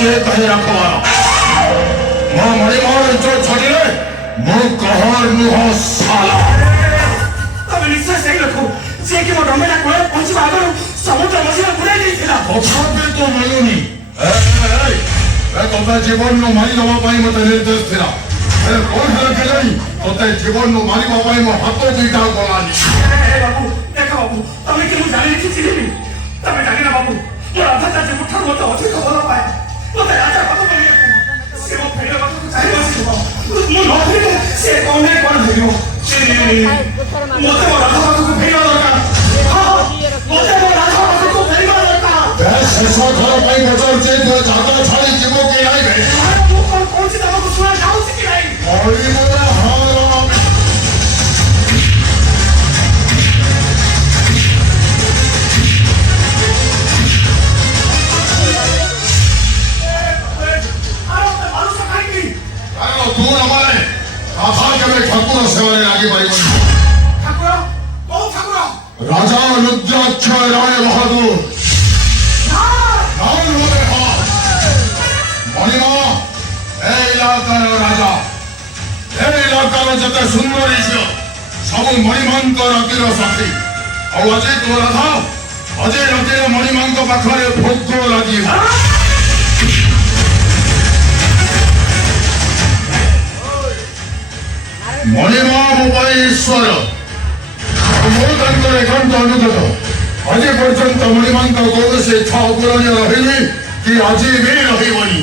के कहे रखवारा मां मणि मार जो छड़िले मो कहर नुह साला तब निश्चय सही रखो जे कि मो डमेटा कोले पहुंची आगरो समुद्र मझिरे बुड़ाई देइथिला तथापि तो मिलुनी ए तोते जीवन नु मारी दवा पाई मते निर्देश थिला ए कोन हला केजाई तोते जीवन नु मारी दवा पाई मो हातो दुईटा गलानी बाबू देखो बाबू तमे कि मु जानि कि चिरिबी तमे जानि ना बाबू मोर आधा चाचे मुठा मत अधिक भल पाए मते राजा बाबू बोली से मो फेरे बाबू चाहि बसी मु नथिले से कोने कोन भइयो मते मोर राधा बाबू को फेरे दरकार हां मते मोर राधा बाबू को फेरे दरकार शेषा घर पाई बजार जे जागा छाड़ी जीवो के आई गए मु कोन सी तमको सुना जाऊ कि नहीं ओई मोरा हारा तू हमारे आखा के में ठाकुर सेवा ने आगे बढ़ी ठाकुर कौन ठाकुर राजा रुद्राक्ष राय बहादुर नाम होते हाँ मणिमा ए इलाका राजा ए इलाका जते सुंदरी झियो सब मणिमांक रातिर साथी और अजय तो राधा अजय रातिर मणिमांक पाखरे भोग लागी मणिमा मोबाई ईश्वर मो तांकर एकांत अनुगत आज पर्यंत मणिमांक कौन से इच्छा अपूरणीय रही कि आज भी रही